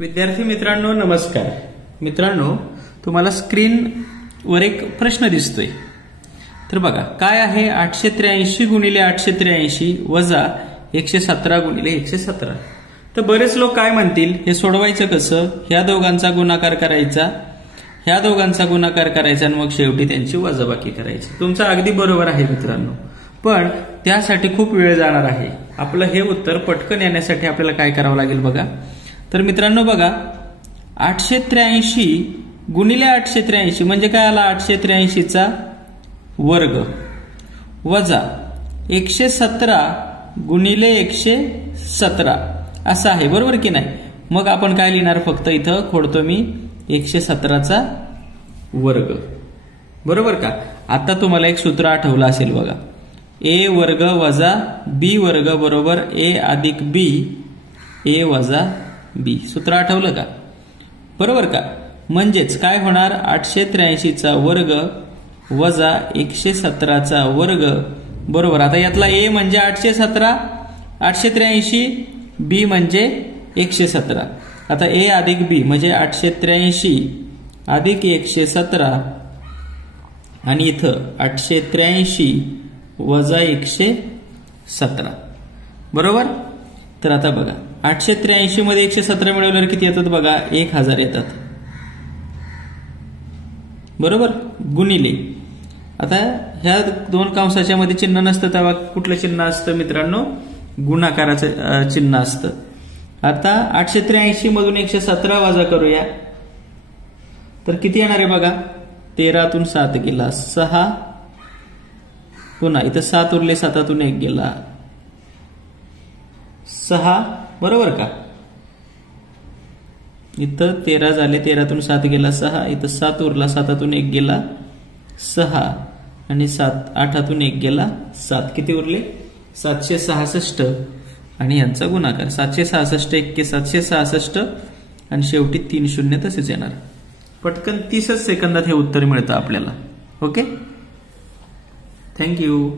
विद्यार्थी मित्रांनो नमस्कार। मित्रांनो तुम्हाला स्क्रीनवर एक प्रश्न दिसतोय, तर बघा काय आहे 883 गुणिले 883 वजा 117 गुणिले 117। तर बरेच लोक काय म्हणतील हे सोडवायचं कसं, ह्या दोघांचा गुणाकार करायचा, ह्या दोघांचा गुणाकार करायचा आणि मग शेवटी त्यांची वजाबाकी करायची। तुमचं अगदी बरोबर आहे मित्रांनो, पण त्यासाठी खूप वेळ जाणार आहे। आपलं हे उत्तर पटकन येण्यासाठी आपल्याला काय करावं लागेल बघा। तर मित्रांनो बघा 883 गुणिले 883 म्हणजे काय आला 883 चा वर्ग वजा 117 गुणिले 117 असं आहे, बरोबर की नाही। मग आपण काय लिहिणार, फक्त इथं खोडतो मी 117 चा वर्ग, बरोबर का। आता तुम्हाला एक सूत्र आठवलं असेल बघा, a वर्ग वजा b वर्ग बरोबर a अधिक b a वजा b। सूत्र आठवलं का, बरोबर का। म्हणजेच काय होणार 883 चा वर्ग वजा 117 चा वर्ग बरोबर। आता यातला a म्हणजे 817 883, b म्हणजे 117। आता a अधिक b म्हणजे 883 अधिक 117 आणि इथं 883 वजा 117, बरोबर। तर आता बघा 883 मध्ये 117 मिळवल्यावर किती येतात बघा, 1000 येतात, बरोबर। गुणिले आता ह्या दोन कंसाच्या मध्ये चिन्ह नसतं तेव्हा कुठलं चिन्ह असतं मित्रांनो, गुणाकाराचं चिन्ह असतं। आता 883 मधून 117 वजा करूया, तर किती येणार आहे बघा, 13तून 7 गेला 6, पुन्हा इथं 7 उरले 7तून 1 गेला 6, बरोबर का। इथं 13 झाले, 13तून 7 गेला 6, इथं 7 उरला 7तून 1 गेला 6 आणि 8तून 1 गेला 7, किती उरले 766 आणि यांचा गुणाकार 766 एक्के 766 आणि शेवटी 3 शून्य तसेच येणार। पटकन 30 सेकंदात हे उत्तर मिळतं आपल्याला। Okay, thank you.